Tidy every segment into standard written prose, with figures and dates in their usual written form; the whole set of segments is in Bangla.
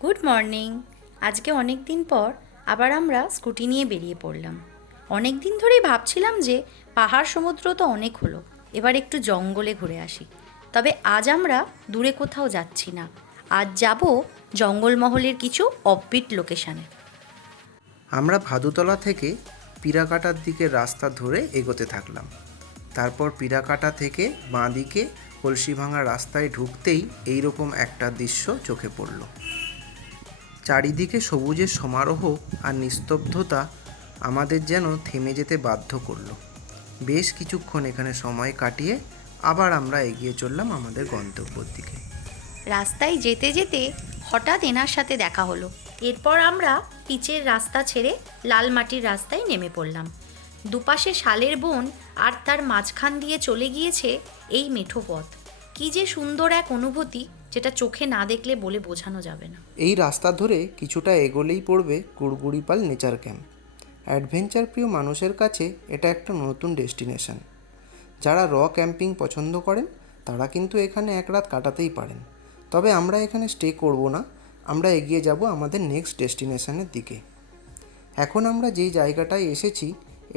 Good morning. আজকে অনেক দিন পর আবার আমরা স্কুটি নিয়ে বেরিয়ে পড়লাম। অনেক দিন ধরেই ভাবছিলাম যে পাহাড় সমুদ্র তো অনেক হলো, এবার একটু জঙ্গলে ঘুরে আসি। তবে আজ আমরা দূরে কোথাও যাচ্ছি না, আজ যাব জঙ্গলমহলের কিছু অফবিট লোকেশানে। আমরা ভাদুতলা থেকে পিরাকাটার দিকে রাস্তা ধরে এগোতে থাকলাম। তারপর পিরাকাটা থেকে বাঁদিকে কলসিভাঙা রাস্তায় ঢুকতেই এইরকম একটা দৃশ্য চোখে পড়ল। চারিদিকে সবুজের সমারোহ আর নিস্তব্ধতা আমাদের যেন থেমে যেতে বাধ্য করলো। বেশ কিছুক্ষণ এখানে সময় কাটিয়ে আবার আমরা এগিয়ে চললাম আমাদের গন্তব্যের দিকে। রাস্তায় যেতে যেতে হঠাৎ এনার সাথে দেখা হলো। এরপর আমরা পিচের রাস্তা ছেড়ে লাল মাটির রাস্তায় নেমে পড়লাম। দুপাশে শালের বন আর তার মাঝখান দিয়ে চলে গিয়েছে এই মেঠো পথ। কী যে সুন্দর এক অনুভূতি, যেটা চোখে না দেখলে বলে বোঝানো যাবে না। এই রাস্তা ধরে কিছুটা এগোলেই পড়বে গুড়গুড়িপাল নেচার ক্যাম্প। অ্যাডভেঞ্চার প্রিয় মানুষের কাছে এটা একটা নতুন ডেস্টিনেশন। যারা ক্যাম্পিং পছন্দ করেন তারা কিন্তু এখানে এক রাত কাটাতেই পারেন। তবে আমরা এখানে স্টে করব না, আমরা এগিয়ে যাব আমাদের নেক্সট ডেস্টিনেশনের দিকে। এখন আমরা যেই জায়গাটায় এসেছি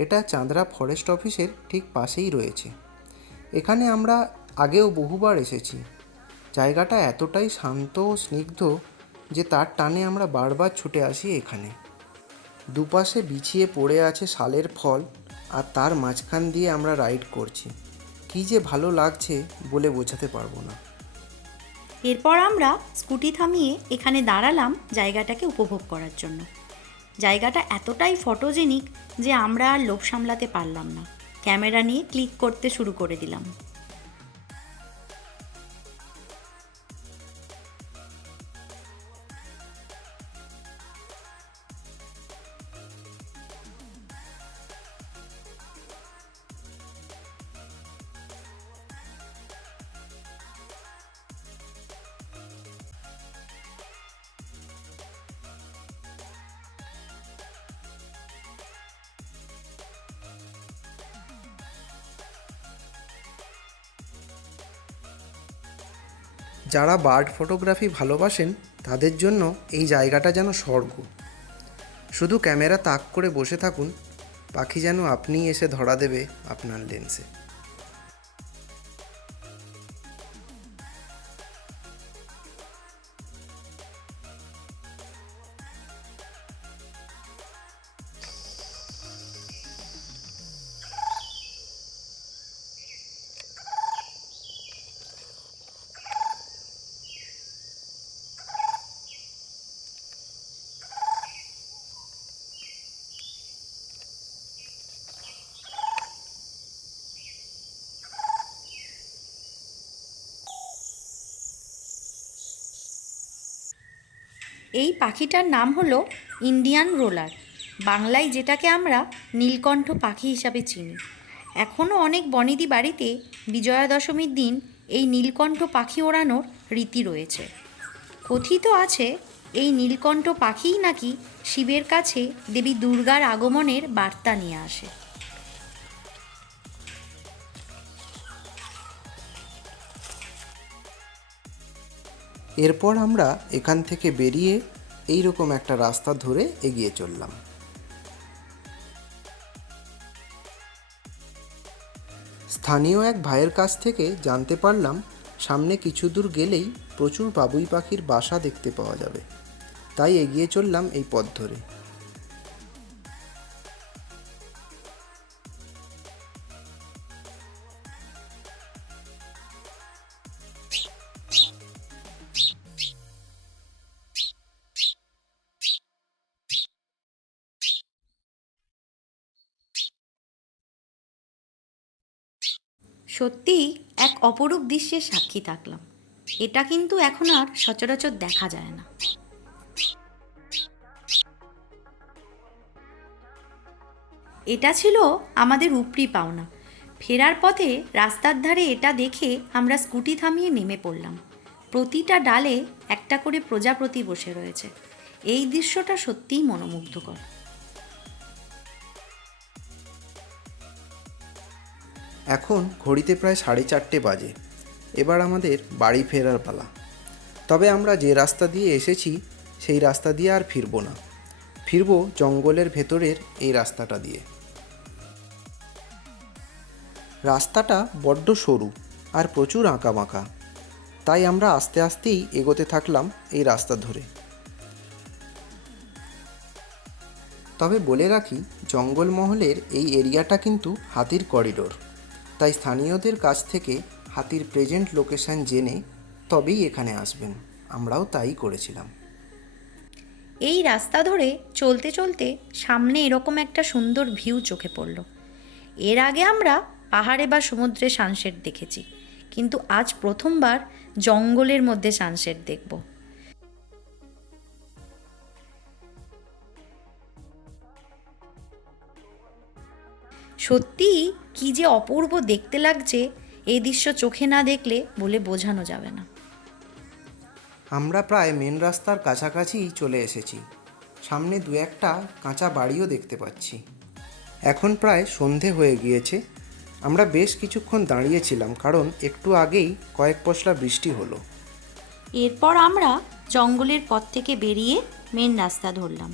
এটা চাঁদরা ফরেস্ট অফিসের ঠিক পাশেই রয়েছে। এখানে আমরা আগেও বহুবার এসেছি। জায়গাটা এতটাই শান্ত ও স্নিগ্ধ যে তার টানে আমরা বারবার ছুটে আসি এখানে। দুপাশে বিছিয়ে পড়ে আছে শালের ফল আর তার মাঝখান দিয়ে আমরা রাইড করছি। কী যে ভালো লাগছে বলে বোঝাতে পারবো না। এরপর আমরা স্কুটি থামিয়ে এখানে দাঁড়ালাম জায়গাটাকে উপভোগ করার জন্য। জায়গাটা এতটাই ফটোজেনিক যে আমরা আর লোভ সামলাতে পারলাম না, ক্যামেরা নিয়ে ক্লিক করতে শুরু করে দিলাম। যারা বার্ড ফটোগ্রাফি ভালোবাসেন তাদের জন্য এই জায়গাটা যেন স্বর্গ। শুধু ক্যামেরা তাক করে বসে থাকুন, পাখি যেন আপনিই এসে ধরা দেবে আপনার লেন্সে। এই পাখিটার নাম হলো ইন্ডিয়ান রোলার, বাংলায় যেটাকে আমরা নীলকণ্ঠ পাখি হিসাবে চিনি। এখনও অনেক বনেদি বাড়িতে বিজয়া দশমীর দিন এই নীলকণ্ঠ পাখি ওড়ানোর রীতি রয়েছে। কথিত আছে এই নীলকণ্ঠ পাখিই নাকি শিবের কাছে দেবী দুর্গার আগমনের বার্তা নিয়ে আসে। এরপর আমরা এখান থেকে বেরিয়ে এই রকম একটা রাস্তা ধরে এগিয়ে চললাম। স্থানীয় এক ভাইয়ের কাছ থেকে জানতে পারলাম সামনে কিছু দূর গেলেই প্রচুর বাবুই পাখির বাসা দেখতে পাওয়া যাবে। তাই এগিয়ে চললাম এই পথ ধরে। সত্যিই এক অপরূপ দৃশ্যের সাক্ষী থাকলাম। এটা কিন্তু এখন আর সচরাচর দেখা যায় না। এটা ছিল আমাদের উপরি পাওনা। ফেরার পথে রাস্তার ধারে এটা দেখে আমরা স্কুটি থামিয়ে নেমে পড়লাম। প্রতিটা ডালে একটা করে প্রজাপতি বসে রয়েছে। এই দৃশ্যটা সত্যিই মনোমুগ্ধকর। এখন ঘড়িতে প্রায় 4:30 বাজে। এবার আমাদের বাড়ি ফেরার পালা। তবে আমরা যে রাস্তা দিয়ে এসেছি সেই রাস্তা দিয়ে আর ফিরবো না, ফিরবো জঙ্গলের ভেতরের এই রাস্তাটা দিয়ে। রাস্তাটা বড্ড সরু আর প্রচুর আঁকাবাঁকা, তাই আমরা আস্তে আস্তেই এগোতে থাকলাম এই রাস্তা ধরে। তবে বলে রাখি, জঙ্গলমহলের এই এরিয়াটা কিন্তু হাতির করিডোর, তাই স্থানীয়দের কাছ থেকে হাতির প্রেজেন্ট লোকেশন জেনে তবেই এখানে আসবেন। আমরাও তাই করেছিলাম। এই রাস্তা ধরে চলতে চলতে সামনে এরকম একটা সুন্দর ভিউ চোখে পড়ল। এর আগে আমরা পাহাড়ে বা সমুদ্রে সানসেট দেখেছি, কিন্তু আজ প্রথমবার জঙ্গলের মধ্যে সানসেট দেখব। সত্যিই কি যে অপূর্ব দেখতে লাগছে, এই দৃশ্য চোখে না দেখলে বলে বোঝানো যাবে না। আমরা প্রায় মেন রাস্তার কাছাকাছিই চলে এসেছি। সামনে দু একটা কাঁচা বাড়িও দেখতে পাচ্ছি। এখন প্রায় সন্ধে হয়ে গিয়েছে। আমরা বেশ কিছুক্ষণ দাঁড়িয়েছিলাম, কারণ একটু আগেই কয়েক পশলা বৃষ্টি হলো। এরপর আমরা জঙ্গলের পথ থেকে বেরিয়ে মেন রাস্তা ধরলাম।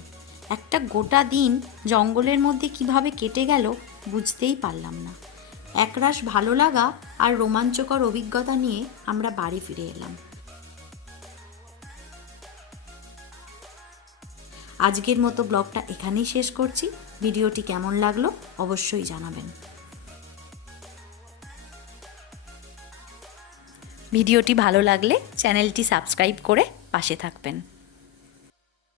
একটা গোটা দিন জঙ্গলের মধ্যে কিভাবে কেটে গেল বুঝতেই পারলাম না। একরাশ ভালো লাগা আর রোমাঞ্চকর অভিজ্ঞতা নিয়ে আমরা বাড়ি ফিরে এলাম। আজকের মতো ব্লগটা এখানেই শেষ করছি। ভিডিওটি কেমন লাগলো অবশ্যই জানাবেন। ভিডিওটি ভালো লাগলে চ্যানেলটি সাবস্ক্রাইব করে পাশে থাকবেন।